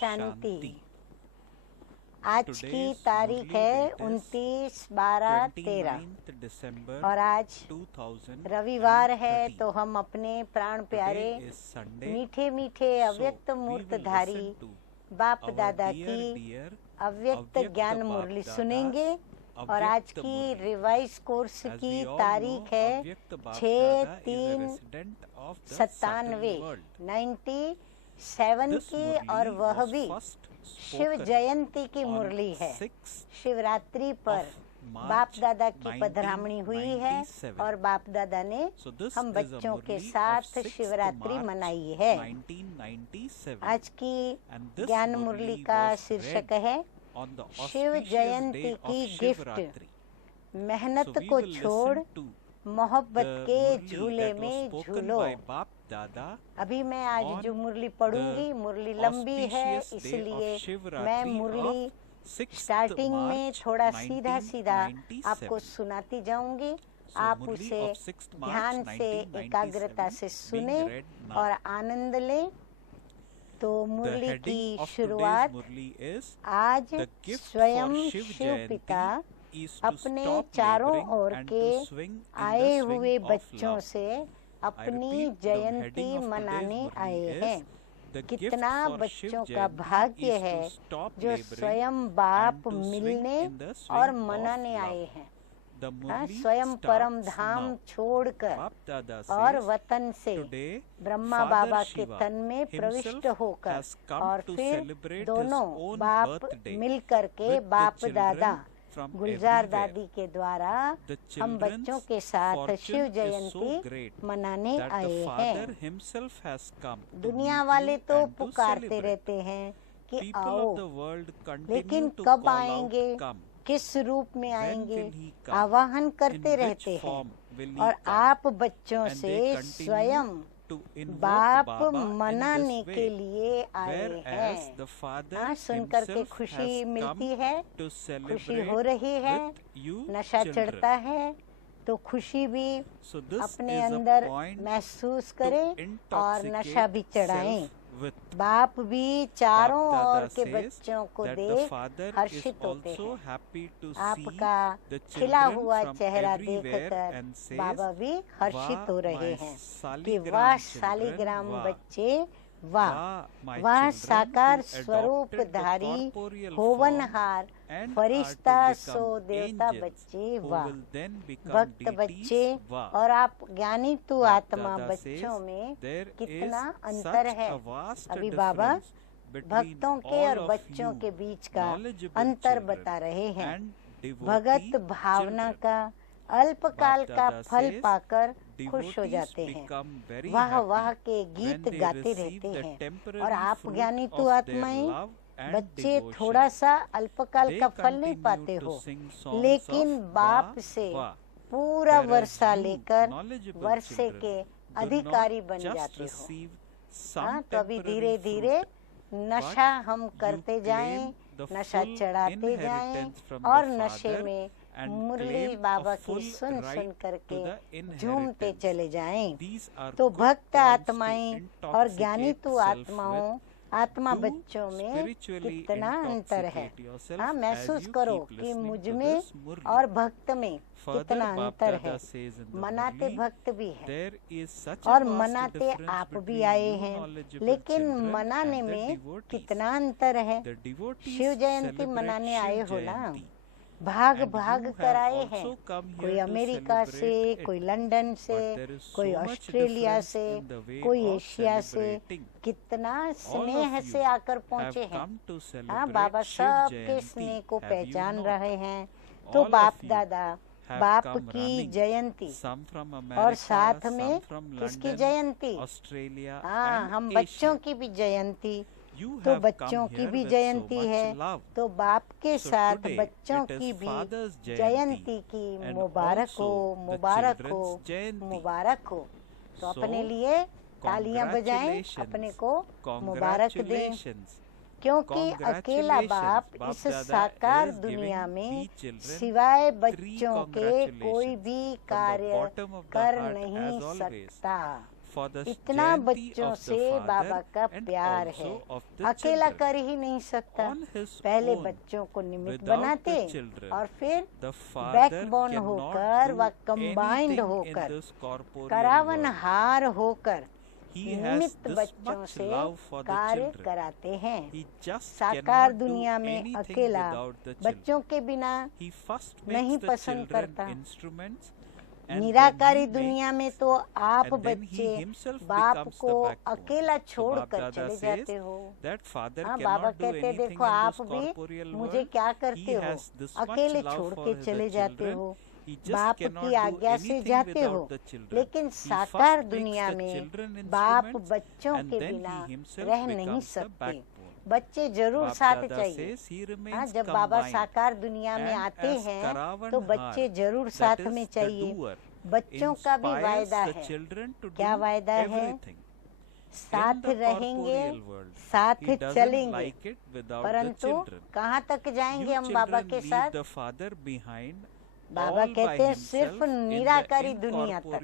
शांति। आज की तारीख है 29/12/13 और आज रविवार है। तो हम अपने प्राण प्यारे मीठे मीठे अव्यक्त मूर्तधारी बाप दादा की अव्यक्त ज्ञान मुरली सुनेंगे। और आज की रिवाइज कोर्स की तारीख है 6/3/97 की, और वह भी शिव जयंती की मुरली है। शिवरात्रि पर बाप दादा की पधरामणी हुई है और बाप दादा ने हम बच्चों के साथ शिवरात्रि मनाई है। आज की ज्ञान मुरली का शीर्षक है शिव जयंती की गिफ्ट। मेहनत को छोड़ मोहब्बत के झूले में झूलो। अभी मैं आज जो मुरली पढ़ूंगी, मुरली लंबी है, इसलिए मैं मुरली स्टार्टिंग में थोड़ा सीधा सीधा आपको सुनाती जाऊंगी। आप उसे ध्यान से एकाग्रता से सुने और आनंद लें। तो मुरली की शुरुआत आज स्वयं शिव पिता अपने चारों ओर के आए हुए बच्चों से अपनी जयंती मनाने आए हैं। कितना बच्चों का भाग्य है जो स्वयं बाप मिलने और मनाने आए हैं। स्वयं परम धाम छोड़कर और वतन से ब्रह्मा बाबा के तन में प्रविष्ट होकर और फिर दोनों बाप मिलकर के बाप दादा गुलजार दादी के द्वारा हम बच्चों के साथ शिव जयंती मनाने आए हैं। दुनिया वाले तो पुकारते रहते हैं कि आओ, लेकिन कब आएंगे, किस रूप में आएंगे, आवाहन करते रहते हैं। और आप बच्चों से स्वयं बाप मनाने के लिए आए हैं। सुनकर के खुशी मिलती है, खुशी हो रही है, नशा चढ़ता है तो खुशी भी अपने अंदर महसूस करें और नशा भी चढ़ाएं। बाप भी चारों ओर के बच्चों को देख हर्षित होते हैं। आपका खिला हुआ चेहरा देखकर बाबा भी हर्षित हो रहे हैं कि वाह शालिग्राम बच्चे, वाह वाह साकार स्वरूपधारी होवनहार फरिश्ता सो देवता बच्चे, वाह भक्त बच्चे। और आप ज्ञानी तू आत्मा बच्चों में कितना अंतर है। अभी बाबा भक्तों के और बच्चों के बीच का अंतर बता रहे हैं। भगत भावना का अल्पकाल का फल पाकर खुश हो जाते हैं, वाह वाह के गीत गाते रहते हैं। और आप ज्ञानी तू आत्माएं बच्चे थोड़ा सा अल्पकाल का फल नहीं पाते हो, लेकिन बाप से पूरा वर्षा लेकर वर्षे के अधिकारी बन जाते हो। तो अभी धीरे धीरे नशा हम करते जाएं, नशा चढ़ाते जाएं और नशे में मुरली बाबा की सुन सुन करके झूमते चले जाएं। तो भक्त आत्माएं और ज्ञानी तू आत्माओं आत्मा बच्चों में कितना अंतर है। महसूस करो कि मुझ में और भक्त में कितना अंतर है। मनाते भक्त भी है और मनाते आप भी आए हैं, लेकिन मनाने में कितना अंतर है। शिव जयंती मनाने आए हो ना, भाग भाग कर आए हैं। कोई अमेरिका से, कोई लंदन से, कोई ऑस्ट्रेलिया से, कोई एशिया से, कितना स्नेह से आकर पहुँचे हैं। बाबा सबके स्नेह को पहचान रहे हैं। तो बाप दादा बाप की जयंती और साथ में किसकी जयंती? हम बच्चों की भी जयंती, तो बच्चों की भी जयंती है। तो बाप के साथ बच्चों की भी जयंती की मुबारक हो, मुबारक हो, मुबारक हो। तो अपने लिए तालियां बजाएं, अपने को मुबारक दें, क्योंकि अकेला बाप इस साकार दुनिया में सिवाय बच्चों के कोई भी कार्य कर नहीं सकता। इतना बच्चों से बाबा का प्यार है, अकेला कर ही नहीं सकता। पहले बच्चों को निमित्त बनाते और फिर बैकबोन होकर व कंबाइंड होकर करावनहार होकर निमित्त बच्चों से कार्य कराते हैं। साकार दुनिया में अकेला बच्चों के बिना नहीं पसंद करता। निराकारी दुनिया में तो आप बच्चे बाप को अकेला छोड़कर चले जाते हो। हाँ, बाबा कहते देखो आप भी मुझे क्या करते हो, अकेले छोड़ के चले जाते हो, बाप की आज्ञा से जाते हो। लेकिन साकार दुनिया में बाप बच्चों के बिना रह नहीं सकते, बच्चे जरूर साथ चाहिए। हाँ, जब बाबा साकार दुनिया में आते हैं तो बच्चे जरूर साथ में चाहिए। बच्चों का भी वायदा है। क्या वायदा है? साथ रहेंगे, साथ चलेंगे, परंतु कहाँ तक जाएंगे हम बाबा के साथ? बाबा कहते हैं सिर्फ निराकारी दुनिया तक,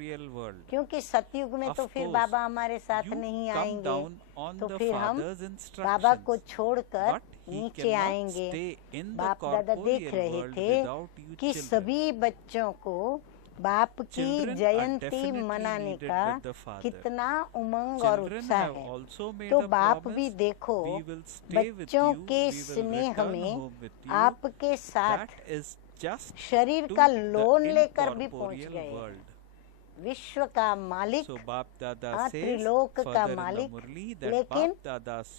क्योंकि सतयुग में तो फिर बाबा हमारे साथ नहीं आएंगे, तो फिर हम बाबा को छोड़कर नीचे आएंगे। बाप दादा देख रहे थे कि सभी बच्चों को बाप की जयंती मनाने का कितना उमंग और उत्साह है। तो बाप भी देखो बच्चों के स्नेह में आपके साथ शरीर का लोन लेकर भी पहुंच गए। विश्व का मालिक, त्रिलोक का मालिक, लेकिन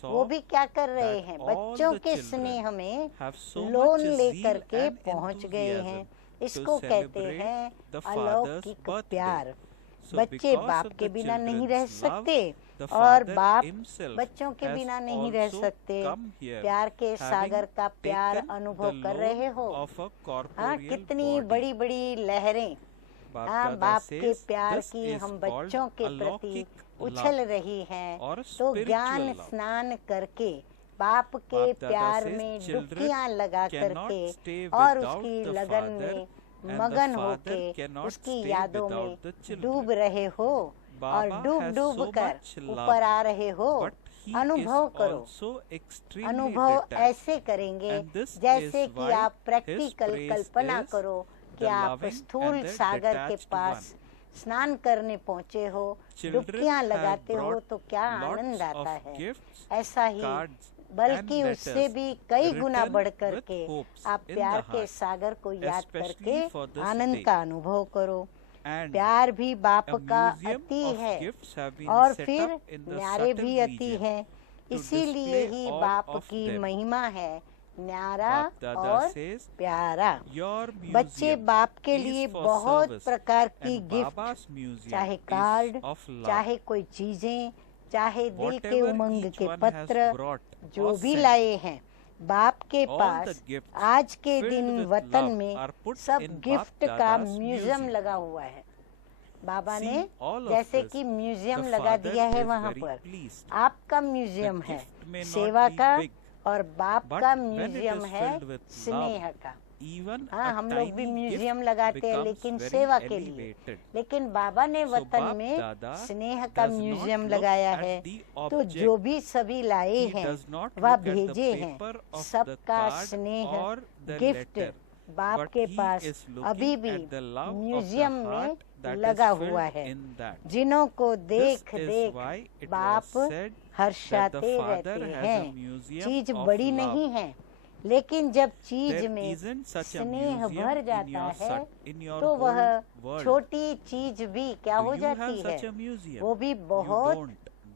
वो भी क्या कर रहे हैं? बच्चों के स्नेह में लोन लेकर के पहुंच गए हैं। इसको कहते हैं अलौकिक प्यार। बच्चे बाप के बिना नहीं रह सकते और बाप बच्चों के बिना नहीं रह सकते। प्यार के सागर का प्यार अनुभव कर रहे हो। हाँ, कितनी बड़ी बड़ी लहरें बाप के प्यार की हम बच्चों के प्रति उछल रही हैं। तो ज्ञान स्नान करके बाप के प्यार में डुबकियां लगा करके और उसकी लगन में मगन होके उसकी यादों में डूब रहे हो और डूब डूब कर ऊपर आ रहे हो। अनुभव करो। अनुभव ऐसे करेंगे जैसे कि आप प्रैक्टिकल कल्पना करो कि आप स्थूल सागर के पास स्नान करने पहुँचे हो, डुबकियां लगाते हो तो क्या आनंद आता है। ऐसा ही बल्कि उससे भी कई गुना बढ़ करके आप प्यार के सागर को याद करके आनंद का अनुभव करो। प्यार भी बाप का अति है और फिर न्यारे भी अति है। इसीलिए ही बाप की महिमा है न्यारा और प्यारा। बच्चे बाप के लिए बहुत प्रकार की गिफ्ट, चाहे कार्ड, चाहे कोई चीजें, चाहे दिल के उमंग के पत्र, जो भी लाए हैं बाप के पास। आज के दिन वतन में सब गिफ्ट का म्यूजियम लगा हुआ है। बाबा ने जैसे कि म्यूजियम लगा दिया है, वहाँ पर आपका म्यूजियम है सेवा का और बाप का म्यूजियम है स्नेह का। हाँ, हम लोग भी म्यूजियम लगाते हैं लेकिन सेवा के लिए, लेकिन बाबा ने वतन में स्नेह का म्यूजियम लगाया है। तो जो भी सभी लाए हैं वह भेजे हैं, सबका स्नेह गिफ्ट बाप के पास अभी भी म्यूजियम में लगा हुआ है। जिन्हों को देख देख बाप हर्षाते रहते हैं। चीज बड़ी नहीं है, लेकिन जब चीज में स्नेह भर जाता है तो वह छोटी चीज भी क्या हो जाती है, वो भी बहुत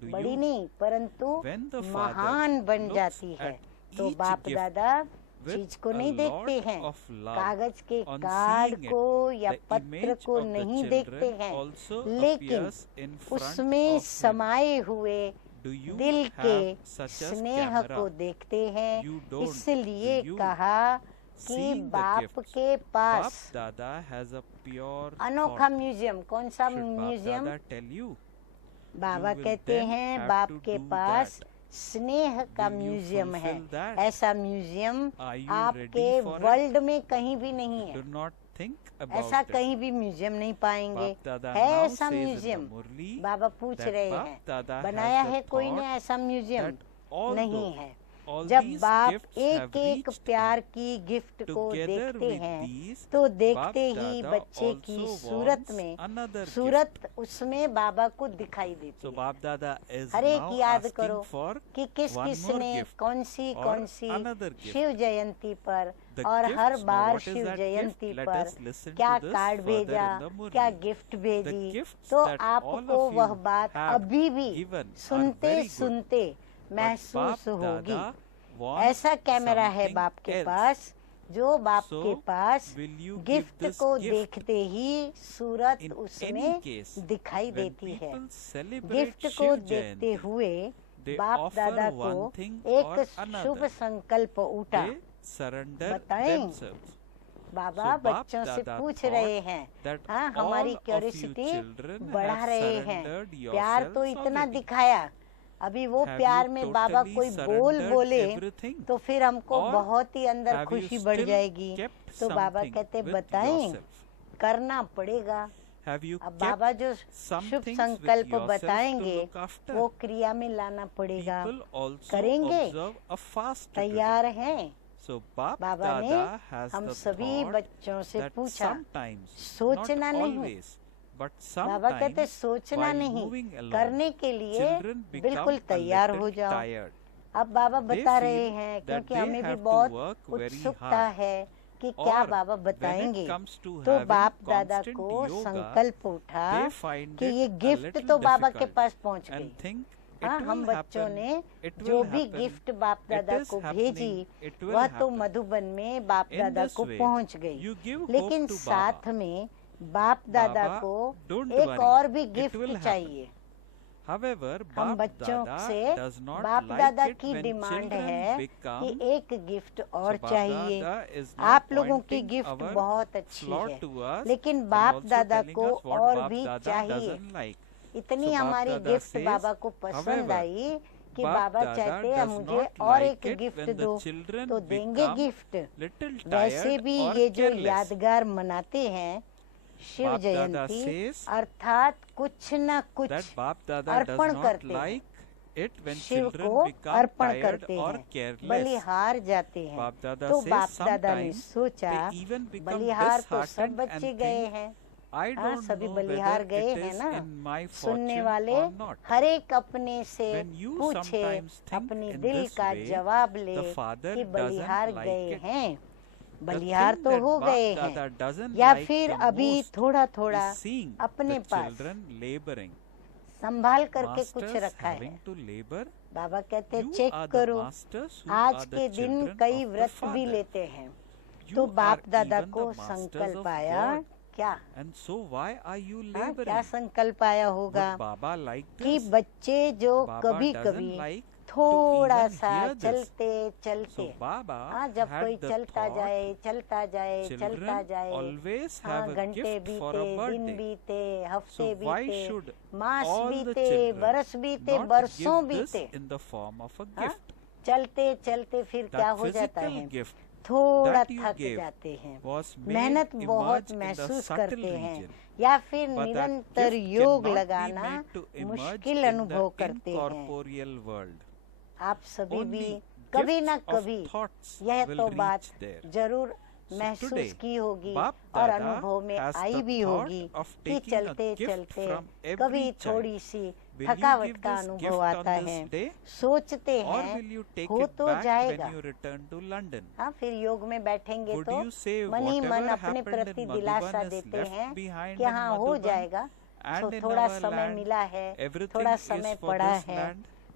बड़ी नहीं परंतु महान बन जाती है। तो बाप दादा चीज को नहीं देखते हैं, कागज के कार्ड को या पत्र को नहीं देखते हैं, लेकिन उसमें समाये हुए दिल के स्नेह को देखते हैं। इसलिए कहा कि बाप के पास अनोखा म्यूजियम। कौन सा म्यूजियम? बाबा कहते हैं बाप के पास स्नेह का म्यूजियम है। ऐसा म्यूजियम आपके वर्ल्ड में कहीं भी नहीं है। ऐसा कहीं भी म्यूजियम नहीं पाएंगे। है ऐसा म्यूजियम? बाबा पूछ रहे हैं, बनाया है कोई ने ऐसा म्यूजियम? नहीं है। जब बाप एक एक प्यार की गिफ्ट को देखते हैं तो देखते ही बच्चे की सूरत में सूरत उसमें बाबा को दिखाई देती है। हर एक याद करो कि किस किस ने कौन सी शिव जयंती पर और हर बार शिव जयंती पर क्या कार्ड भेजा, क्या गिफ्ट भेजी। तो आपको वह बात अभी भी सुनते सुनते महसूस होगी। ऐसा कैमरा है बाप के पास, जो बाप के पास गिफ्ट को देखते ही सूरत उसमें दिखाई देती है। गिफ्ट को देखते हुए बाप दादा को एक शुभ संकल्प उठा। बताएं, बाबा बच्चों से पूछ रहे हैं, हाँ हमारी क्यूरियोसिटी बढ़ा रहे हैं। प्यार तो इतना दिखाया, अभी वो प्यार में बाबा कोई बोले तो फिर हमको बहुत ही अंदर खुशी बढ़ जाएगी। तो बाबा कहते बताएं, करना पड़ेगा। अब बाबा जो शुभ संकल्प बताएंगे वो क्रिया में लाना पड़ेगा। करेंगे? तैयार हैं? बाबा ने हम सभी बच्चों से पूछा, सोचना नहीं। बाबा कहते सोचना नहीं, करने के लिए बिल्कुल तैयार हो जाओ। अब बाबा बता रहे हैं, क्योंकि हमें भी बहुत उत्सुकता है कि क्या बाबा बताएंगे। तो बाप दादा को संकल्प उठा कि ये गिफ्ट तो बाबा के पास पहुंच गई। हाँ, हम बच्चों ने जो भी गिफ्ट बाप दादा को भेजी वह तो मधुबन में बाप दादा को पहुंच गई, लेकिन साथ में बाप दादा को एक और भी गिफ्ट चाहिए। हम बच्चों से बाप दादा की डिमांड है कि एक गिफ्ट और चाहिए। आप लोगों की गिफ्ट बहुत अच्छी है, लेकिन बाप दादा को और भी चाहिए। इतनी हमारी गिफ्ट बाबा को पसंद आई कि बाबा चाहते हैं मुझे और एक गिफ्ट दो, तो देंगे गिफ्ट। वैसे भी ये जो यादगार मनाते हैं शिव जयंती, अर्थात कुछ न कुछ अर्पण करते हैं, शिव को अर्पण करते हैं, बलिहार जाते हैं। तो बाप दादा ने सोचा बलिहार तो सब बच्चे गए हैं, हाँ सभी बलिहार गए हैं ना। सुनने वाले हर एक अपने से पूछे, अपनी दिल का जवाब ले कि बलिहार गए हैं, बलिहार तो हो गए हैं, या फिर अभी थोड़ा थोड़ा अपने पास संभाल करके कुछ रखा है। बाबा कहते चेक करो, आज के दिन कई व्रत भी लेते हैं। तो बाप दादा को संकल्प आया, क्या क्या संकल्प आया होगा कि बच्चे जो कभी कभी थोड़ा सा चलते चलते, हाँ जब कोई चलता जाए चलता जाए चलता जाए, हाँ घंटे बीते, दिन बीते, हफ्ते बीते, मास बीते, बरस बीते, बरसों बीते, हाँ चलते चलते फिर क्या हो जाता है, थोड़ा थक जाते हैं, मेहनत बहुत महसूस करते हैं, या फिर निरंतर योग लगाना मुश्किल अनुभव करते हैं। आप सभी भी कभी न कभी यह तो बात जरूर महसूस की होगी और अनुभव में आई भी होगी कि चलते चलते कभी थोड़ी सी थकावट का अनुभव आता है। सोचते हैं हो तो जाएगा, हाँ फिर योग में बैठेंगे तो मन ही मन अपने प्रति दिलासा देते हैं कि हाँ हो जाएगा, तो थोड़ा समय मिला है, थोड़ा समय पड़ा है।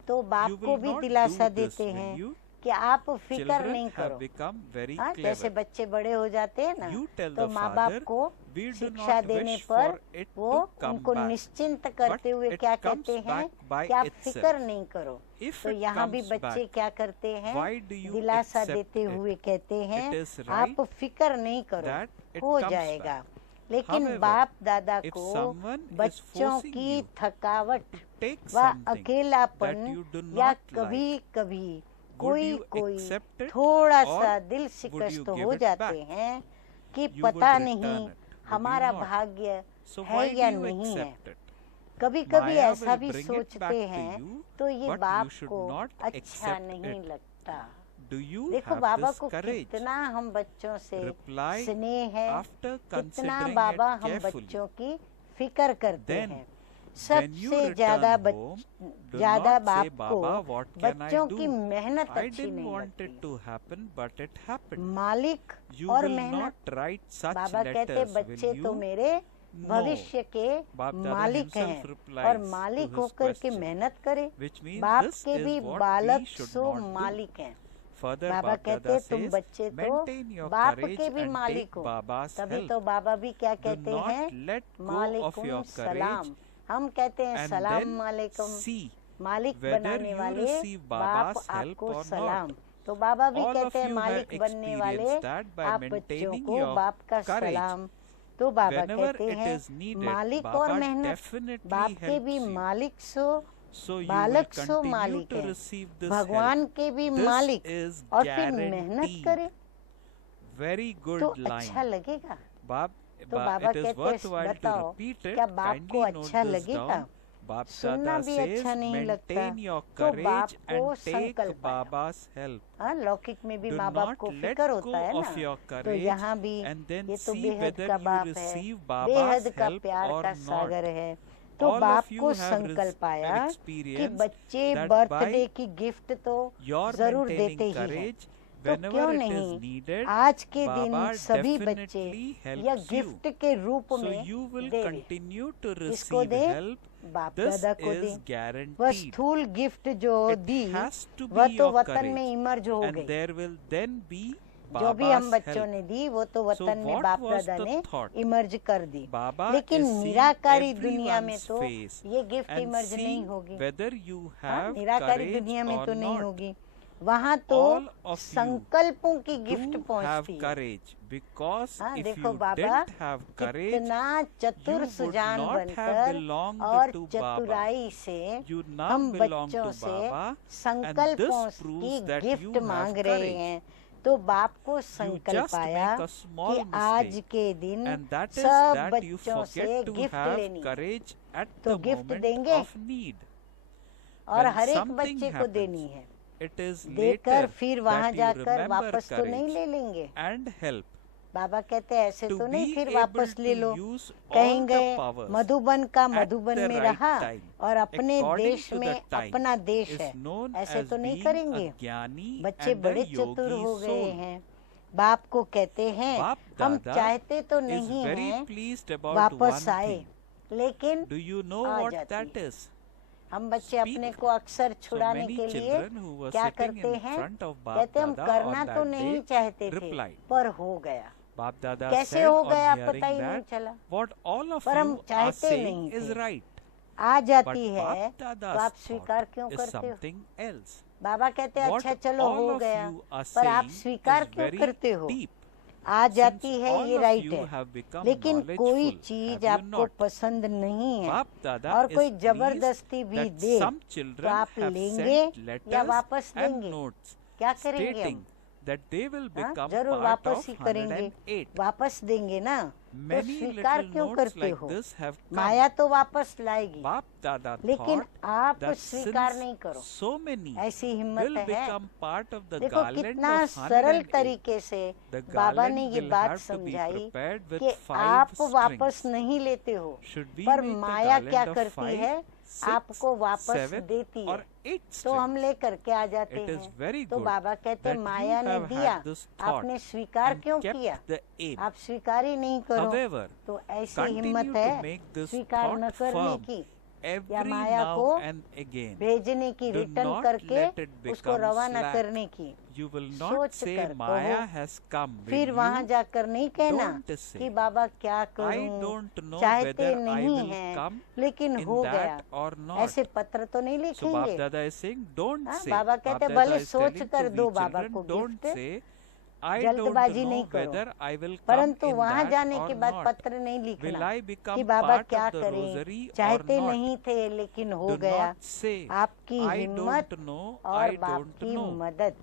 तो बाप को भी दिलासा देते हैं कि आप फिक्र नहीं करो। हाँ जैसे बच्चे बड़े हो जाते हैं ना, तो माँ बाप को शिक्षा देने पर वो उनको निश्चिंत करते हुए क्या कहते हैं कि आप फिक्र नहीं करो। तो यहाँ भी बच्चे क्या करते हैं, दिलासा देते हुए कहते हैं आप फिक्र नहीं करो, हो जाएगा। लेकिन बाप दादा को बच्चों की थकावट व अकेलापन या कभी कभी कोई थोड़ा सा दिल शिकस्त हो जाते हैं, कि you पता would नहीं return it. Would you हमारा not? भाग्य So है why या do you नहीं है। accept it? कभी कभी Maya ऐसा will भी bring it back सोचते to हैं you, तो ये but बाप you should को not अच्छा accept नहीं it. लगता। Do you देखो have बाबा this को courage? कितना हम बच्चों से Reply स्नेह है, after कितना considering बाबा it हम carefully. बच्चों की फिक्र करते Then, हैं। when you सबसे return ज्यादा home, do ज्यादा not say, बाप को "Baba, what can I बच्चों do? की मेहनत I अच्छी didn't नहीं want it लगती। to happen, but it happened." मालिक You और will मेहनत, not write such बाबा कहते letters, बच्चे will तो you? मेरे No. भविष्य के बाप दादा मालिक himself हैं replies और to मालिक his होकर के question, मेहनत करे। which means बाप this के is भी what बालक we should so not do. मालिक हैं। Further, बाबा बाप कहते दादा तुम says, बच्चे तो maintain your बाप courage के भी and मालिक take हो। Baba's तभी help. तो बाबा भी क्या Do कहते not हैं, let go of मालिकुम your सलाम। courage हम कहते हैं and सलाम then वालेकुम। see मालिक whether बनाने you वाले receive बाप Baba's help आपको or सलाम। not. तो बाबा भी All of कहते हैं you have मालिक बनने वाले experienced that by आप बच्चों maintaining को your बाप का courage. सलाम। तो बाबा Whenever कहते it हैं is needed, मालिक Baba और मेहनत, definitely बाप के भी helps you. मालिक सो So you will बालक सो continue मालिक to है, receive this भगवान help. के भी This मालिक is और फिर मेहनत guaranteed. करे Very good तो line. अच्छा लगेगा। बाप तो बाबा it is कहते worthwhile to बताओ repeat it. क्या बाप को Kindly note अच्छा this लगेगा? down. बाप सुनना दादा भी says अच्छा नहीं लगता maintain your तो बाप courage को and take संकल्प आया। Baba's help. हाँ, लौकिक में भी Do माँ बाप not को let फिक्र go होता है of ना, your तो courage यहाँ भी and then ये तो see बेहद whether का you बाप है, receive Baba's बेहद का help प्यार or का not. सागर है। तो All बाप of you को have संकल्प आया कि experienced बच्चे that बर्थडे by की गिफ्ट तो your जरूर maintaining देते ही हैं, courage, तो whenever क्यों it is नहीं needed, आज के दिन Baba सभी बच्चे definitely helps या you. गिफ्ट के रूप So में you will देवे। continue to किसको receive दे? help. बाप This दादा को दे। is वह guaranteed. स्थूल गिफ्ट जो It दी has to वह be तो your वतन में courage. इमर्ज हो And गई। there will then be जो भी हम Baba's बच्चों help. ने दी वो तो वतन में what बाप was दादा the ने thought? इमर्ज कर दी। Baba लेकिन is seeing निराकारी दुनिया में everyone's तो face ये गिफ्ट and इमर्ज नहीं seeing होगी। whether you हाँ, have निराकारी courage दुनिया में or तो नहीं not. होगी। वहाँ तो All of you संकल्पों की गिफ्ट Do have पहुँचती है। courage because हाँ, if देखो you Baba didn't have courage, कितना चतुर you would Sujan not have बनकर belonged और to Baba. चतुराई से You now हम belong बच्चों to से Baba, and संकल्पों this proves की that गिफ्ट you have मांग रहे courage. हैं। तो बाप को You संकल्प just आया make a small कि आज mistake, के दिन and that is सब that you बच्चों से forget to गिफ्ट have लेनी है courage at तो the गिफ्ट moment देंगे of need. और When हर एक something बच्चे को happens, देनी है। It is देकर later फिर वहाँ that you जाकर remember वापस तो नहीं courage ले लेंगे। and help. बाबा कहते हैं ऐसे To तो नहीं be फिर able वापस ले to लो। use all कहेंगे the powers मधुबन का at मधुबन the में right रहा time, और अपने according देश to the में time, अपना देश is है, known ऐसे as तो नहीं being करेंगे। a ज्ञानी बच्चे and a बड़े चतुर yogi हो गए soul. हैं। बाप को कहते हैं बाप हम दादा चाहते तो is नहीं very हैं pleased about वापस one आए, thing. लेकिन Do you know uh what जाती that है। is? हम बच्चे Speak. अपने को अक्सर So छुड़ाने many के लिए children who were क्या sitting करते in हैं, front of Bap कहते हम Dada करना on तो that नहीं day चाहते थे replied. पर हो गया। Bap Dada कैसे said हो on गया hearing पता ही नहीं that, चला, what all of पर हम you are चाहते saying नहीं is थे। right. आ But जाती है Bap तो Dada's आप स्वीकार क्यों thought is करते हो। something else. बाबा कहते हैं What अच्छा चलो all हो of गया, you are पर आप saying स्वीकार is क्यों very करते हो। deep. आ जाती Since है all ये of राइट you है, have become लेकिन कोई knowledgeful, चीज have you आपको not? पसंद नहीं है Bap Dada और is कोई pleased जबरदस्ती भी that दे some तो children आप have लेंगे sent या letters वापस and देंगे। notes क्या करेंगे हम, stating that they will हाँ, become जरूर part वापस of ही करेंगे, 108. वापस देंगे ना, तो Many स्वीकार little क्यों notes करते like हो। this have come. माया तो वापस लाएगी, Bap Dada लेकिन thought आप that स्वीकार since नहीं करो। so many ऐसी हिम्मत will है। become part of the देखो garland कितना of सरल 108, तरीके से the बाबा garland ने ये will बात have to be समझाई prepared with कि 5 आप वापस strings. नहीं लेते हो, Should we पर make the माया garland क्या of करती 5, है, 6, आपको वापस 7 देती or है, 8 तो हम strings? ले करके आ जाते It is हैं। very तो good बाबा कहते that माया you ने have दिया, had this thought आपने स्वीकार and क्यों kept किया, the aim. आप स्वीकार ही नहीं करो। However, तो ऐसी continue हिम्मत to है make this स्वीकार न thought करने firm की every या माया now को and again. भेजने की, Do रिटर्न not करके let it उसको become रवाना slack. करने की। You will not सोच say कर Maya कहो, has come. फिर Will वहाँ you? जाकर नहीं कहना Don't say, कि बाबा क्या I करूं, don't know चाहते whether I नहीं will हैं, come लेकिन in हो गया। that or not. ऐसे पत्र तो नहीं So Bap लिखेंगे। Dada is saying, don't हाँ, say. बाबा Bap कहते Dada भले is सोच telling कर to दो we बाबा children, को don't gift, say, I don't जल्दबाजी know नहीं करो। whether I will come परंतु in वहाँ that जाने or के बाद not. पत्र नहीं Will लिखना I become कि बाबा part क्या of the करें, rosary or चाहते not? नहीं थे लेकिन हो Do गया। not say, आपकी I हिम्मत don't know, और I बाप don't की know. मदद।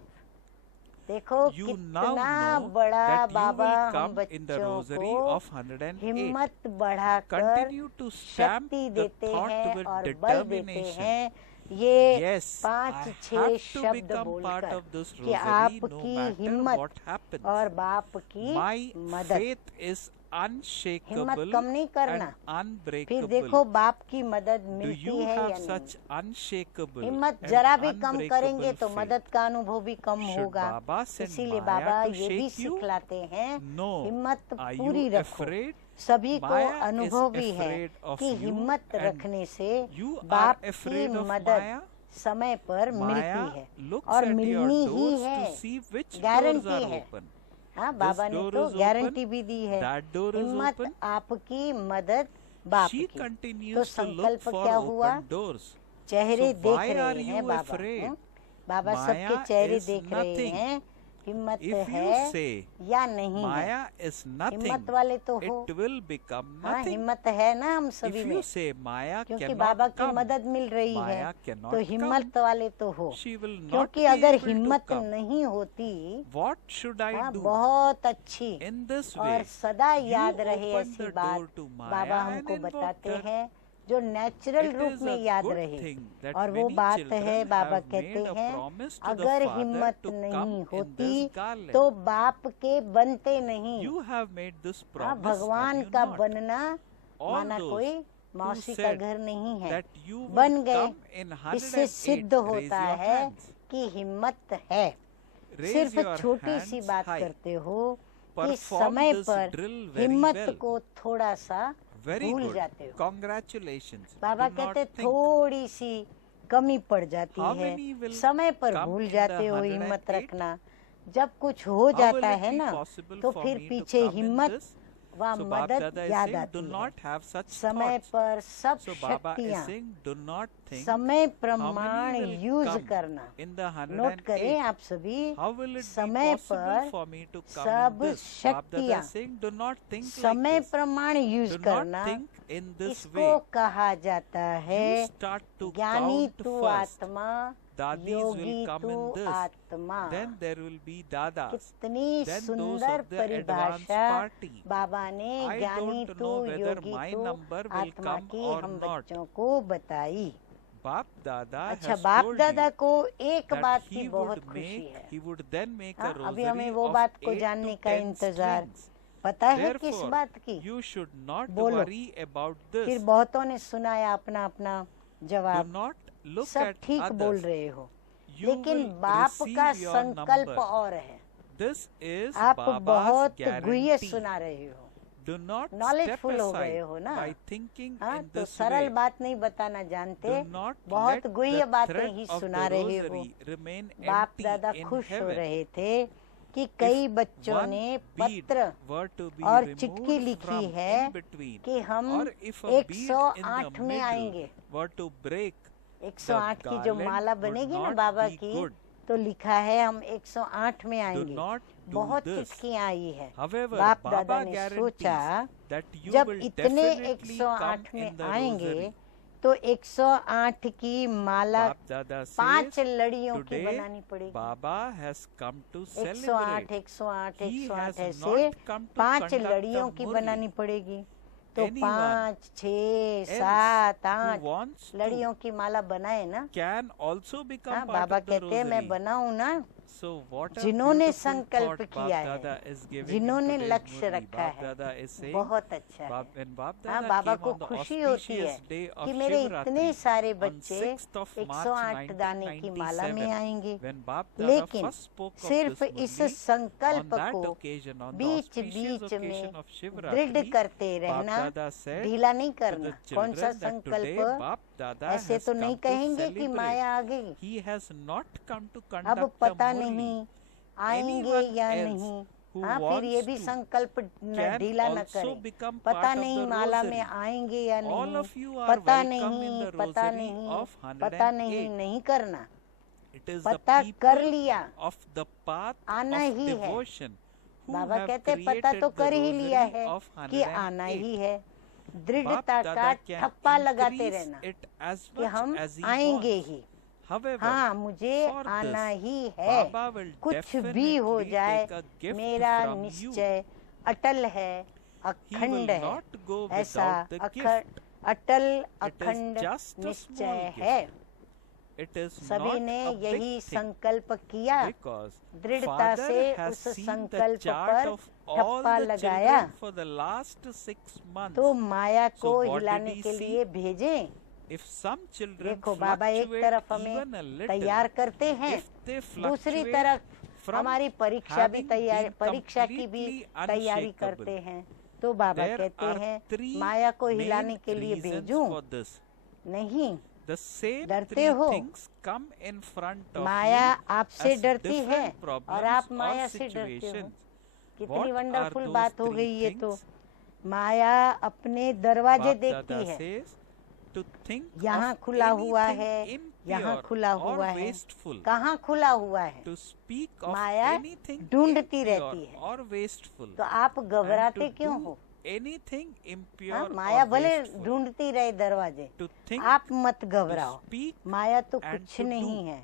देखो you कितना now know बड़ा that you बाबा will हम come in the बच्चों rosary को of 108. हिम्मत बढ़ाकर Continue to stamp शक्ति the देते thought हैं with और बल देते determination. हैं ये Yes, 5-6 I have to शब्द become part बोलकर of this कि rosary no आपकी matter हिम्मत what happens. और बाप की My मदद। faith is हिम्मत unshakable कम नहीं करना। and फिर देखो unbreakable. बाप की मदद Do मिलती you है have या such नहीं। unshakable हिम्मत and जरा भी कम करेंगे unbreakable तो faith? मदद का अनुभव भी कम Should होगा। Baba send इसीलिए Maya बाबा to ये भी shake you? सिखलाते हैं No. हिम्मत Are पूरी you रखो। afraid? सभी को Maya is अनुभव भी है afraid of कि you हिम्मत and रखने से you बाप are की afraid of मदद Maya? समय पर Maya मिलती है looks और at your मिलनी ही doors है। to see which doors guarantee are है। open. हाँ बाबा ने door तो is गारंटी open, भी दी है। that door is हिम्मत open. आपकी मदद बाप She की। तो continues to look संकल्प for क्या हुआ। open doors. चेहरे So देख why are रहे you हैं बाबा। afraid? बाबा Maya सबके चेहरे is देख रहे nothing. हैं। हिम्मत If you है say या नहीं है। Maya is nothing, हिम्मत वाले तो हो। it will become हाँ nothing. हिम्मत है ना हम सभी If में। you say Maya क्योंकि cannot बाबा की come, मदद मिल रही है Maya cannot तो हिम्मत वाले तो हो। she will not क्योंकि be अगर able to हिम्मत come. नहीं होती What should I हाँ do? बहुत अच्छी In this और way, सदा you याद रहे open ऐसी the बात door to Maya Baba and हमको invoke बताते her. हैं जो नेचुरल It रूप is में a याद good रहे। thing that और वो many बात children है बाबा have कहते made a हैं promise to the अगर Father हिम्मत to नहीं come in होती this garland. तो बाप के बनते नहीं। You have made this हाँ promise, भगवान have you का not? बनना All माना those कोई who मौसी का said घर नहीं है। that you will बन गए। come in इससे 108, सिद्ध raise होता your है hands. कि हिम्मत है। Raise सिर्फ your छोटी सी hands बात high. करते हो कि Perform समय this पर drill very हिम्मत well. को थोड़ा सा Very भूल good. जाते हो। Congratulations. बाबा Do not कहते think. थोड़ी सी कमी पड़ जाती How है। many will समय पर come भूल in जाते the हो हिम्मत 108? रखना। जब कुछ हो How will जाता it है be ना possible तो for फिर me to पीछे come in हिम्मत this? व So Baba मदद Dada is याद saying, आती do है। not have such समय thoughts. पर सब So Baba is शक्तियाँ saying, do not think समय how प्रमाण many will यूज come करना। in the नोट करें 108. आप सभी How will it be समय possible पर for me to come सब in this? Baba Dada शक्तियाँ is saying, do not think like समय this. प्रमाण यूज Do not करना think in this इसको way. कहा जाता है You start to ज्ञानी count तू first. आत्मा Dadis योगी will come तू in this. आत्मा। Then there will be dadas. कितनी Then those सुंदर of the advanced परिभाषा party. बाबा ने I ज्ञानी don't तू know whether योगी my तू number will आत्मा come की or हम not. बच्चों को बताई। Bap Dada अच्छा has बाप told दादा you को एक that बात he की would बहुत खुशी make, है। he would then make हाँ, a अभी हमें rosary वो of बात को 8 जानने to का 10 इंतजार। strings. पता है किस Therefore, बात की? you should not बोलो। worry about फिर this. बहुतों ने सुनाया अपना अपना Do जवाब। not look सब at ठीक बोल others. रहे हो You लेकिन will बाप का receive your संकल्प number. और है। This is आप Baba's बहुत गुह्य guarantee. सुना रहे हो। Do not step नॉलेजफुल हो गए aside हो ना। by thinking हाँ in तो this सरल way. बात नहीं बताना जानते Do not बहुत let गुह्य the बातें thread ही of सुना the रहे हो। rosary remain बाप empty दादा in खुश हो heaven. रहे थे कि कई बच्चों One ने bead पत्र were to be और removed चिट्ठी लिखी from है in between, कि हम or if a bead in 108 the में middle आएंगे। were to break, 108 की जो garland माला would बनेगी ना not बाबा be की good. तो लिखा है हम 108 में Do आएंगे। not do बहुत this. चिट्ठियां आई है। However, बाप दादा Baba ने guarantees सोचा that you जब will इतने definitely come 108 में in the आएंगे rosary. तो 108 की माला Bap Dada 5 says, लड़ियों की today बनानी पड़ेगी। Baba has come to 108 celebrate. 108 He 108 has ऐसे not come to 5 conduct a लड़ियों की murli. बनानी पड़ेगी। तो Anyone 5 6 else 7 who 8 wants to लड़ियों की माला बनाए ना। can also become हाँ part बाबा of the कहते हैं मैं rosary. बनाऊं ना। So what a जिन्होंने beautiful संकल्प thought किया Bap है, Dada is giving in जिन्होंने today's लक्ष्य murli. रखा Bap है, Dada is saying, बहुत अच्छा है। when Bap हाँ Dada बाबा came को on the खुशी होती है auspicious day of कि मेरे Shivratri इतने सारे on बच्चे 6th of March 108 दाने की माला में 1997, आएंगे। when Bap Dada लेकिन first spoke of सिर्फ this इस murli, संकल्प on that को occasion, on the beach auspicious बीच में occasion of दृढ़ Shivratri, करते Bap रहना, Dada said ढीला नहीं to करना। the कौन सा children that today संकल्प? Bap Dada ऐसे has तो come नहीं to कहेंगे कि celebrate. माया आ गई। He has not come to अब conduct पता a murli. नहीं आएंगे Anyone या else नहीं। who हाँ फिर ये wants भी to संकल्प can ढीला न also करें। become पता part of नहीं the माला rosary. में आएंगे या All नहीं। of you are पता welcome नहीं in the पता rosary नहीं of पता 108. नहीं नहीं करना। It is पता the कर people लिया of the path आना of ही है। devotion who बाबा have कहते पता created तो the कर ही लिया rosary है of कि आना 108. ही है। Bap दृढ़ता Dada का can ठप्पा लगाते increase रहना it as कि much हम as he आएंगे wants. ही। However, हाँ मुझे for आना this, ही है, Baba will कुछ भी हो definitely जाए take a gift मेरा from you. निश्चय अटल है, He will अखंड है। not go ऐसा without the अखंड gift. अटल It is अखंड just a निश्चय small है। gift. It is सभी not ने a big यही thing, संकल्प किया, because दृढ़ता Father से has उस seen the संकल्प chart पर of all ठप्पा the लगाया। children for the last 6 months. तो माया So को what हिलाने did he के see? लिए भेजें। If some children देखो बाबा एक fluctuate तरफ हमें even a little, तैयार करते हैं, if they दूसरी fluctuate तरफ from हमारी परीक्षा भी having तैयार, been परीक्षा की भी completely तैयारी unshakable. करते हैं, तो बाबा There कहते are हैं 3 माया को main हिलाने के लिए reasons भेजूं? for this. नहीं, The same डरते 3 हो। things come in front of Maya you आपसे as डरती है different और problems आप or माया से डरते हो। situations. कितनी What are वंडरफुल those बात हो 3 गई ये तो। things? माया अपने दरवाजे Bap देखती Dada है, says to think यहाँ of खुला हुआ anything है, यहाँ impure खुला or हुआ है, wasteful. कहाँ खुला हुआ है। To speak of Maya anything ढूंढती impure रहती है। or wasteful. तो आप And घबराते to क्यों do हो? anything impure हाँ, माया or भले wasteful. ढूंढती रहे दरवाजे, To think, आप मत to घबराओ। speak, माया तो and कुछ to नहीं do. है,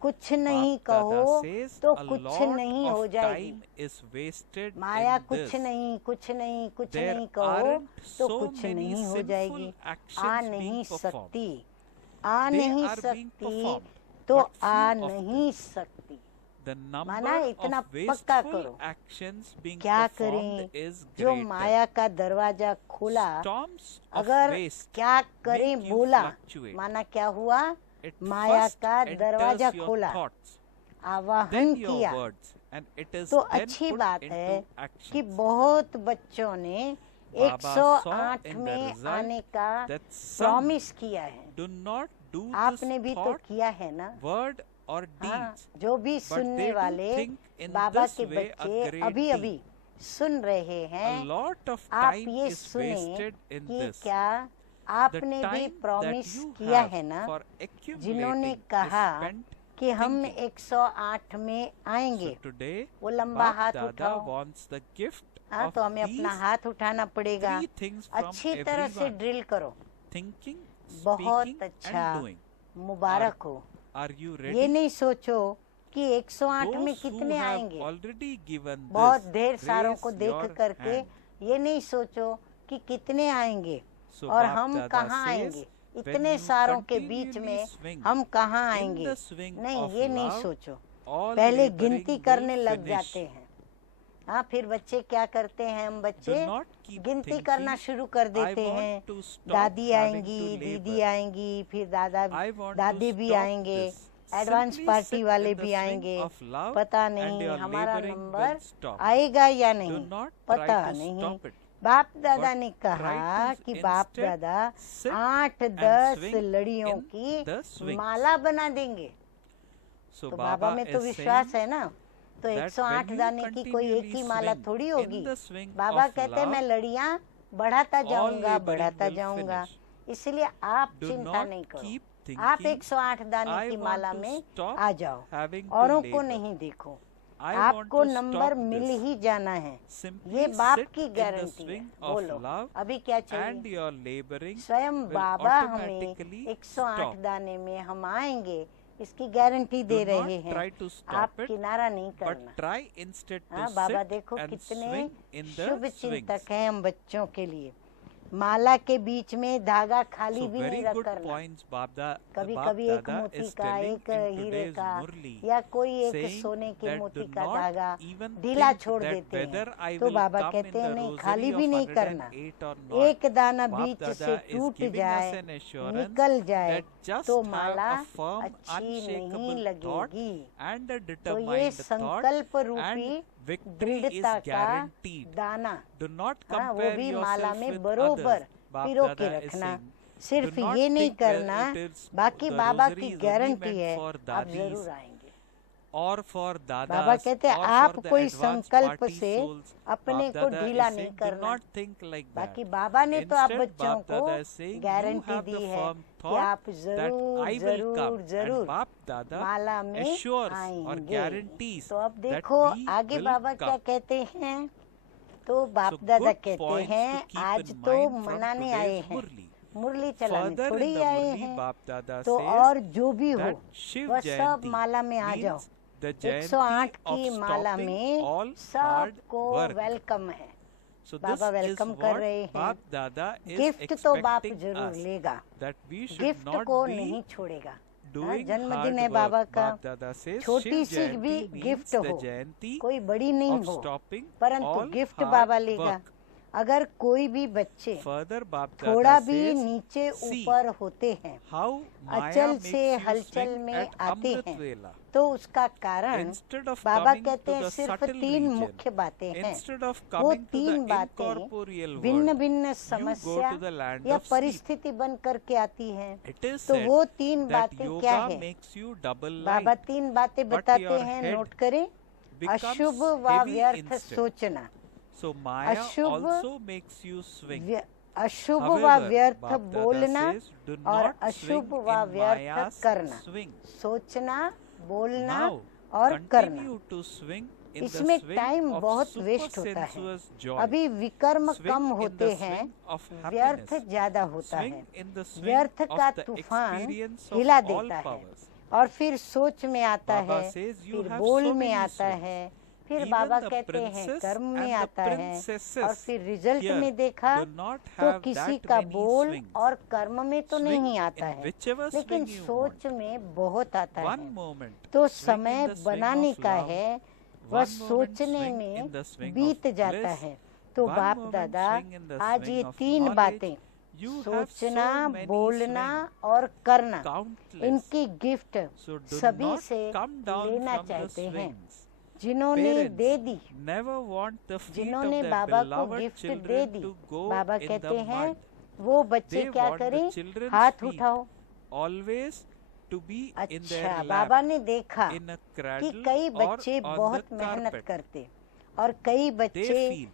कुछ नहीं Bap Dada कहो says तो a कुछ lot नहीं हो of जाएगी। time is wasted Maya in कुछ this. नहीं, कुछ नहीं, कुछ There नहीं कहो aren't तो so कुछ many नहीं हो sinful जाएगी। आ actions नहीं being performed. सकती, आ They नहीं are being सकती, performed, तो but few आ of नहीं सकती। The number माना इतना of पक्का wasteful करो। actions being क्या performed करें is जो greater. माया का दरवाजा खोला, Storms of अगर waste क्या करें make you बोला, fluctuate. माना क्या हुआ, It माया first का enters दरवाजा your खोला, thoughts, आवाहन then your किया। words, and it is तो then अच्छी put बात into है action. कि बहुत बच्चों ने Baba saw 108 in the में result आने का that some प्रॉमिस किया है। do not do this आपने भी तो thought, किया है ना। word or हाँ, deeds, जो भी but सुनने they do वाले think in बाबा this के way a बच्चे great अभी deed. अभी सुन रहे A हैं, lot of आप time ये is सुने wasted in कि this. क्या The आपने भी time that प्रॉमिस you किया have है ना, for जिन्होंने accumulating is कहा spent कि हम thinking. 108 में आएंगे। So today, वो लंबा Bap हाथ Dada उठाओ। wants the gift हाँ, of तो हमें अपना these हाथ उठाना पड़ेगा। 3 things from अच्छी तरह से everyone. ड्रिल करो। Thinking, बहुत speaking अच्छा, and doing. मुबारक हो। Are you ये ready? नहीं सोचो कि 108 में Those who कितने have आएंगे। already given बहुत this, ढेर सारों को raise देख your करके hand. ये नहीं सोचो कि कितने आएंगे So और Bap हम Dada कहाँ says, आएंगे, when इतने you सारों के बीच continually में swing हम कहाँ in आएंगे। the swing नहीं, of ये नहीं love, सोचो। all पहले laboring गिनती will करने लग finish. जाते हैं। हाँ, फिर बच्चे क्या करते हैं, हम बच्चे Do not keep गिनती thinking, करना शुरू कर I देते want हैं। to stop दादी having आएंगी, to दीदी labor. आएंगी, फिर दादा I want दादी to भी stop आएंगे, this. Advance Simply party sit वाले in the भी swing आएंगे। of love पता and नहीं your हमारा laboring नंबर will stop. आएगा या Do नहीं, not पता try to नहीं। stop it. बाप दादा but ने try कहा to कि बाप instead दादा sit 8-10 swing लड़ियों in की the swings. माला बना देंगे। So तो बाबा Baba में तो is विश्वास saying है ना, तो that 108 when you दाने की कोई एक ही continually माला swing थोड़ी in होगी। the swing बाबा of कहते हैं love, मैं लड़ियां बढ़ाता जाऊंगा, laboring बढ़ाता will जाऊंगा। finish. इसलिए आप Do चिंता not नहीं करो, keep आप thinking, 108 दाने I की want माला to में stop आ जाओ, having to औरों को labor. नहीं देखो। I want आपको to number stop mill this. ही जाना है, Simply ये बाप sit की in the गारंटी है। swing of बोलो love अभी क्या and चाहिए। your laboring स्वयं will बाबा हमें automatically 108 stop. दाने में हम आएंगे, इसकी गारंटी दे Do not रहे हैं। try to stop आप it, किनारा नहीं but करना। try instead to हाँ, बाबा sit देखो and कितने swing in the Shubh swings. चिंतक हैं हम बच्चों के लिए। माला के बीच में धागा खाली So भी very नहीं रख good करना। points Bap कभी Bap कभी एक Dada मोती is का, telling एक in हीरे today's का Murli, या कोई एक saying सोने के that मोती do का not धागा even ढीला think छोड़ that देते हैं। whether I तो will बाबा come कहते in हैं the नहीं, rosary खाली भी of नहीं करना। 108 or not. एक दाना Bap बीच Dada से is टूट giving जाए, us an assurance निकल जाए that just तो have माला a firm, अच्छी नहीं unshakable thought लगेगी। and a तो ये determined thought, संकल्प रूपी and victory is दृढ़ता का guaranteed. दाना, Do not हाँ, वो compare भी माला yourself में with बरोबर others. Bap पिरो के Dada is रखना। saying, सिर्फ do not ये नहीं think that करना, it is बाकी the बाबा rosary की is only गारंटी meant है for आप dadis जरूर आएंगे। or for dadas बाबा कहते हैं or आप for the कोई advanced संकल्प party से souls. अपने Bap को Dada ढीला is नहीं saying, do करना। not think like that. बाकी बाबा ने तो आप Instead, बच्चों Bap को Dada is saying, you guarantee have the the है firm कि thought आप that जरूर I will जरूर come, and जरूर Bap Dada माला में assures or आएंगे। guarantees तो अब that देखो we आगे will बाबा come. क्या कहते हैं। तो बाप So दादा good कहते points हैं to keep आज in तो mind from मनाने आए today's हैं, Murli. मुरली चलाने Further थोड़ी in the आए Murli, हैं। Bap Dada तो says और जो भी हो that Shiv वह सब Jayanti माला में आ जाओ। means the 108 Jayanti of की माला stopping में all hard सबको work. वेलकम है। So this Baba is welcome कर what रहे हैं। Bap Dada is गिफ्ट तो बाप expecting जरूर us, लेगा, that we should gift not को be नहीं छोड़ेगा। doing जन्मदिन hard है work. बाबा का, Bap Dada says छोटी Shiv सी भी Jayanti means गिफ्ट the हो, Jayanti कोई बड़ी नहीं of हो, stopping परंतु all गिफ्ट hard बाबा लेगा। work. अगर कोई भी बच्चे Further, Bap थोड़ा Dada भी says, नीचे see ऊपर होते हैं, how Maya अचल makes से you हलचल swing में at आते Amrit हैं, Vela. तो उसका कारण Instead of बाबा coming कहते to हैं the सिर्फ subtle 3 region, मुख्य बातें हैं। instead of वो coming to 3 the बातें incorporeal भिन्न world, भिन्न you समस्या go to the land या of sleep. परिस्थिति बन करके आती हैं। It is तो said वो 3 that बातें क्या yoga है? makes you double Baba light, 3 बातें but बताते your हैं, head नोट करें। becomes अशुभ व heavy व्यर्थ instead. सोचना, So Maya अशुभ also makes you swing. अशुभ व However, व्यर्थ Bap Dada बोलना says, do और not अशुभ swing व in व्यर्थ Maya's करना, swing. सोचना, बोलना Now, और करना। continue to swing in the इसमें swing टाइम of बहुत वेस्ट होता है। supersensuous joy. अभी विकर्म Swing कम in होते the हैं, swing of व्यर्थ happiness. ज्यादा होता Swing है। in the swing व्यर्थ of का the तूफान experience of हिला all देता है, powers. और फिर सोच में आता Baba है, says you फिर have बोल so में many आता swings. है, फिर Even बाबा the कहते हैं princes कर्म में and the आता है, princesses और फिर रिजल्ट here में देखा do not तो have किसी that का many बोल swings. और कर्म में तो Swing नहीं आता in है, whichever लेकिन swing you सोच want. में बहुत आता One है। moment तो swing समय in the swing बनाने of का love, है, वह one moment सोचने swing में in the swing बीत of जाता bliss, है। तो one बाप moment दादा swing in the आज swing ये of 3 knowledge. बातें, You have so सोचना, many बोलना swings, और करना, countless. इनकी गिफ्ट So do सभी not से come down लेना from the चाहते हैं। swings. जिन्होंने Parents they the, never want the feet of जिन्होंने their बाबा को beloved gift they children the, to go Baba in कहते the हैं mud. वो बच्चे They क्या want the करें, children's हाथ feet उठाओ। always to be in अच्छा, their बाबा lap, ने देखा in a कि cradle कई or बच्चे on बहुत the मेहनत carpet. करते और कई They बच्चे feel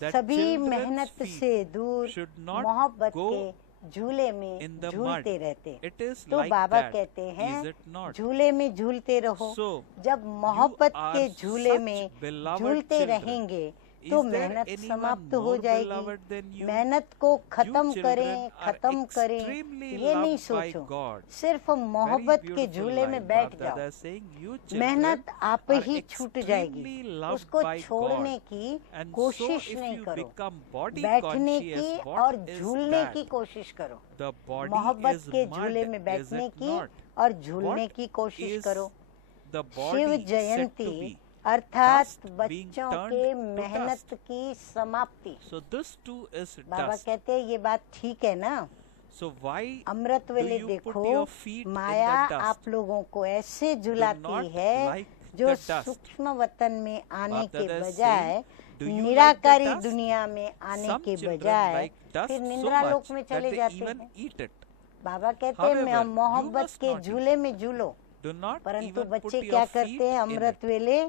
that सभी children's मेहनत feet से दूर should not मोहब्बत go के झूले में in the झूलते mud. रहते। It is तो like बाबा that, कहते is हैं it not? झूले में झूलते रहो। So, जब मोहब्बत you के are झूले such में beloved झूलते children. रहेंगे Is तो there मेहनत anyone समाप्त हो more जाएगी। beloved than you? मेहनत को खत्म You करें, children are खत्म करें, extremely ये नहीं loved by सोचो, God. सिर्फ Very मोहब्बत के beautiful झूले में line. बैठ Bap जाओ। Dada saying, you children मेहनत आप are ही छूट जाएगी, extremely loved उसको by छोड़ने God. की And so कोशिश if नहीं you करो, become body बैठने conscious, की what और is झूलने that? की कोशिश करो। The body मोहब्बत is के mud, झूले में is बैठने it की not? और झूलने What की कोशिश is करो। the Shiv body said to Jayanti be? अर्थात Dust being बच्चों turned के to मेहनत dust. की समाप्ति। So this too is Baba dust. कहते हैं ये बात ठीक है ना। So why अमृत do वेले you देखो, put your feet in Maya the dust? आप लोगों को ऐसे Do झुलाती not है like जो the dust. सूक्ष्म वतन में आने Bap के Dada is बजाय saying, do you like the Nirankari dust? दुनिया में आने Some के children बजाय like dust फिर so निंद्रा लोक much में that चले they जाते even हैं। eat it. बाबा कहते हैं However, you मोहब्बत must के not eat. झूले में झूलो, Do not परंतु even बच्चे put क्या your करते feet हैं, in अमृत it. वेले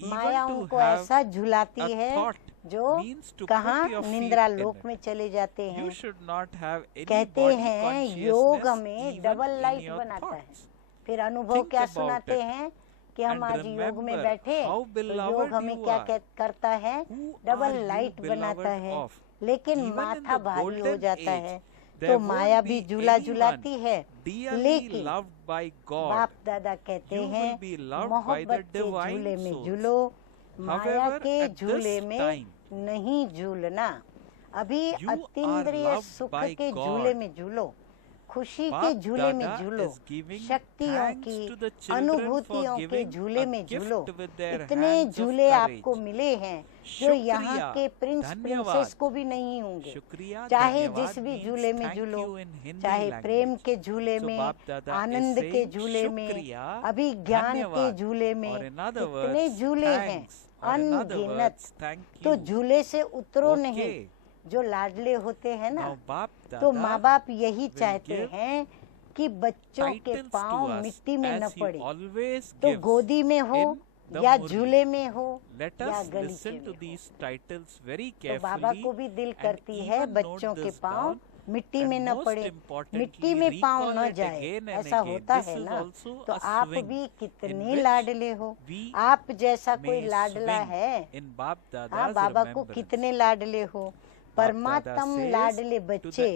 Even माया to उनको have ऐसा झुलाती a है thought जो means to कहाँ put your feet निंद्रा in लोक it. में चले जाते हैं। You should not have any कहते body हैं योग consciousness हमें even double in light your बनाता है। thoughts. फिर अनुभव Think क्या about सुनाते it. हैं कि हम And आज योग में remember बैठे how तो beloved योग हमें you क्या are. करता है, Who double are you light बनाता beloved है। of? लेकिन Even in माथा the भारी हो golden जाता age, है there तो won't माया be भी झूला anyone झुलाती है। dearly लेकिन loved by बाप God. दादा कहते You will हैं be loved by the मोहब्बत के divine झूले में souls. झूलो, माया However, के at this झूले में time, नहीं झूलना। अभी you are अतीन्द्रिय loved सुख by के God. झूले में झूलो, खुशी के Bap झूले में Dada झूलो, is giving शक्तियों thanks की to the children for अनुभूतियों के giving झूले a में gift झूलो। with their इतने hands of झूले courage. आपको मिले हैं जो यहाँ शुक्रिया, के प्रिंस धन्यवाद। प्रिंसेस को भी नहीं होंगे। शुक्रिया, चाहे धन्यवाद जिस भी means झूले में thank झूलो, you in Hindi चाहे language. प्रेम के झूले So में, Bap Dada is आनंद के saying झूले में, शुक्रिया, अभिज्ञान के धन्यवाद, झूले में, or in other इतने words, झूले हैं thanks, or in other अनगिनत। words, thank तो you. झूले से उतरो Okay. नहीं, जो लाडले होते हैं ना। Now Bap तो Dada माँ बाप यही will चाहते give हैं कि बच्चों के titles to पाँव us मिट्टी में न as he पड़े, always तो gives गोदी में हो in the या Murli. झूले में हो Let या us गलीचे listen to में these titles very हो। तो बाबा carefully को भी दिल and करती है even बच्चों note के this पाँव down. मिट्टी And में न most पड़े, importantly, मिट्टी में पाँव recall न it जाए। again and ऐसा again. होता This है is ना। also तो a आप swing भी in कितने which लाडले हो, we आप जैसा कोई may लाडला swing है। in Bap हाँ, Dada's बाबा को remembrance. कितने लाडले हो, परमात्म लाडले बच्चे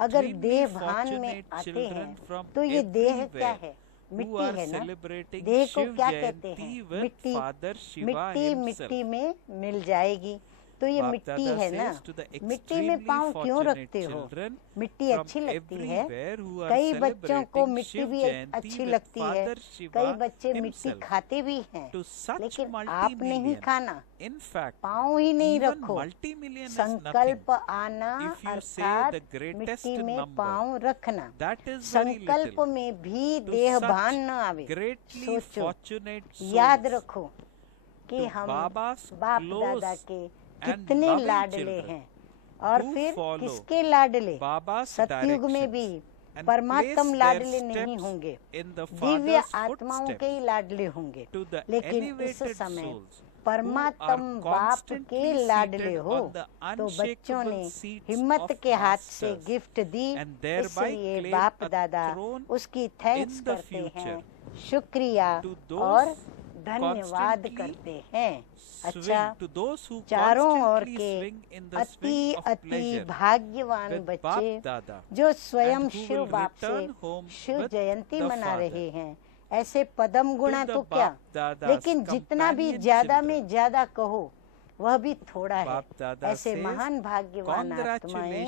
अगर देह भान में आते हैं तो ये देह क्या है? मिट्टी है ना। देह को क्या कहते हैं? मिट्टी। मिट्टी मिट्टी में मिल जाएगी, तो ये मिट्टी है ना। मिट्टी में पाँव क्यों रखते हो? मिट्टी अच्छी लगती है। कई बच्चों को मिट्टी भी अच्छी लगती है, कई बच्चे मिट्टी खाते भी हैं, लेकिन आप नहीं खाना, पाँव ही नहीं रखो। संकल्प आना अर्थात मिट्टी में पाँव रखना। संकल्प में भी देह भान न आवे। सोचो, याद रखो कि हम बाप दादा के कितने लाडले हैं, और फिर किसके लाडले? सतयुग में भी परमात्म लाडले नहीं होंगे, दिव्य आत्माओं के ही लाडले होंगे। लेकिन इस समय परमात्म बाप के लाडले हो, तो बच्चों ने हिम्मत के हाथ से गिफ्ट दी, इसलिए बाप दादा उसकी थैंक्स करते हैं, शुक्रिया और धन्यवाद करते हैं। अच्छा, चारों ओर के अति अति भाग्यवान बच्चे जो स्वयं शिव बाप से शिव जयंती मना रहे हैं, ऐसे पदम गुणा तो क्या, लेकिन जितना भी ज्यादा में ज्यादा कहो वह भी थोड़ा है। ऐसे महान भाग्यवान आत्माएं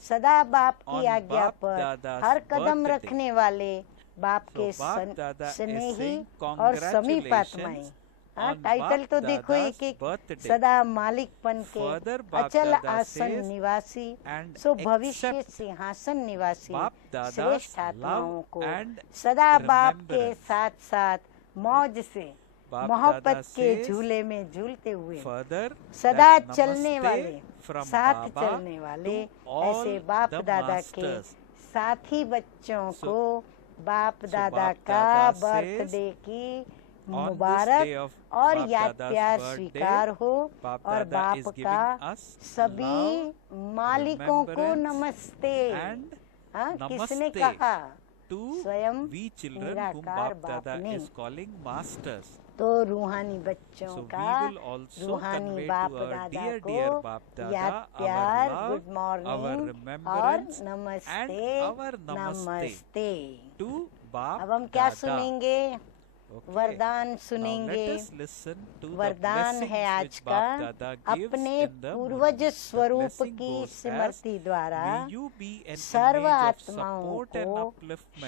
सदा बाप की आज्ञा पर हर कदम रखने वाले बाप के स्नेही और समीप आत्माएं। हाँ, टाइटल तो देखो एक एक, सदा मालिकपन के अचल आसन निवासी, सो भविष्य सिंहासन निवासी श्रेष्ठ आत्माओं को सदा बाप के साथ साथ मौज से मोहब्बत के झूले में झूलते हुए सदा चलने वाले, साथ चलने वाले ऐसे बाप दादा के साथी बच्चों को बाप दादा का बर्थडे की मुबारक और याद प्यार स्वीकार हो, और बाप का सभी मालिकों को नमस्ते। हाँ, किसने कहा? स्वयं निराकार बाप ने। तो रूहानी बच्चों का रूहानी बाप दादा को याद प्यार, गुड मॉर्निंग और नमस्ते नमस्ते। अब हम क्या सुनेंगे? वरदान सुनेंगे। वरदान है आज का, अपने पूर्वज स्वरूप की स्मृति द्वारा सर्व आत्माओं को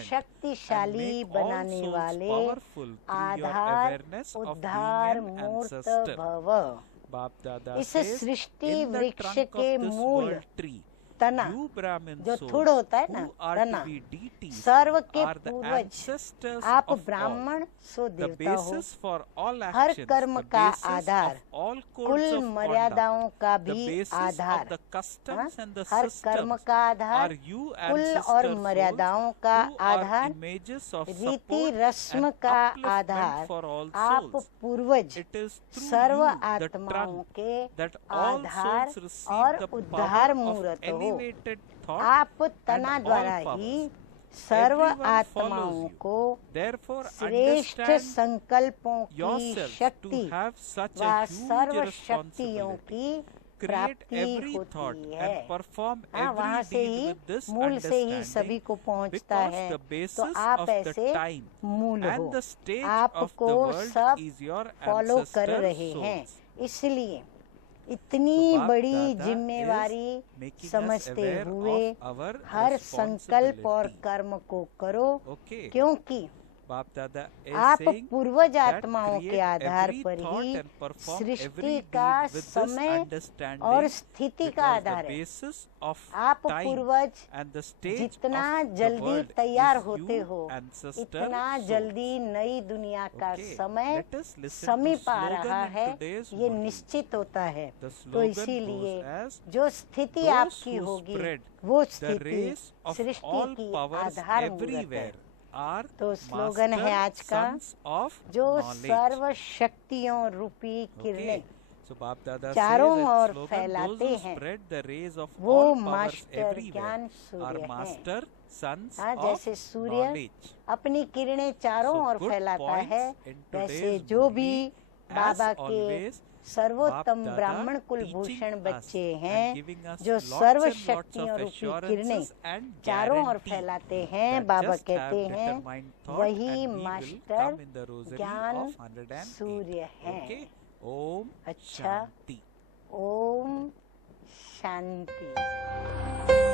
शक्तिशाली बनाने वाले आधार उद्धार मूर्त भव। इस सृष्टि वृक्ष के मूल तना, जो थुड़ होता है ना, तना, सर्व के पूर्वज आप ब्राह्मण सो देवता हो। हर कर्म का आधार, कुल मर्यादाओं का भी आधार। हर कर्म का आधार, कुल और मर्यादाओं का आधार, रीति रस्म का आधार आप पूर्वज सर्व आत्माओं के आधार और उद्धार मूर्त हो। आप तना द्वारा ही सर्व आत्माओं को श्रेष्ठ संकल्पों की शक्ति व सर्व शक्तियों की प्राप्ति होती है। वहाँ से ही, मूल से ही सभी को पहुँचता है। तो आप ऐसे मूल हो, आपको सब फॉलो कर रहे हैं, इसलिए इतनी बड़ी जिम्मेवारी समझते हुए हर संकल्प और कर्म को करो, क्योंकि आप पूर्वज आत्माओं के आधार पर ही सृष्टि का समय और स्थिति का आधार है। आप पूर्वज जितना जल्दी तैयार होते हो, इतना जल्दी नई दुनिया का समय समीप आ रहा है, ये निश्चित होता है। तो इसीलिए जो स्थिति आपकी होगी वो स्थिति सृष्टि की आधार मूर्त है। तो स्लोगन है आज का, जो सर्व शक्तियों रूपी किरणें चारों ओर फैलाते हैं, वो मास्टर ज्ञान सूर्य हैं। हाँ, जैसे सूर्य अपनी किरणें चारों ओर फैलाता है, वैसे जो भी बाबा के सर्वोत्तम ब्राह्मण कुलभूषण बच्चे हैं जो सर्व शक्तियों रूपी किरणें चारों ओर फैलाते हैं। बाबा कहते हैं वही मास्टर ज्ञान सूर्य है। ओम अच्छा, शांति। ओम शांति।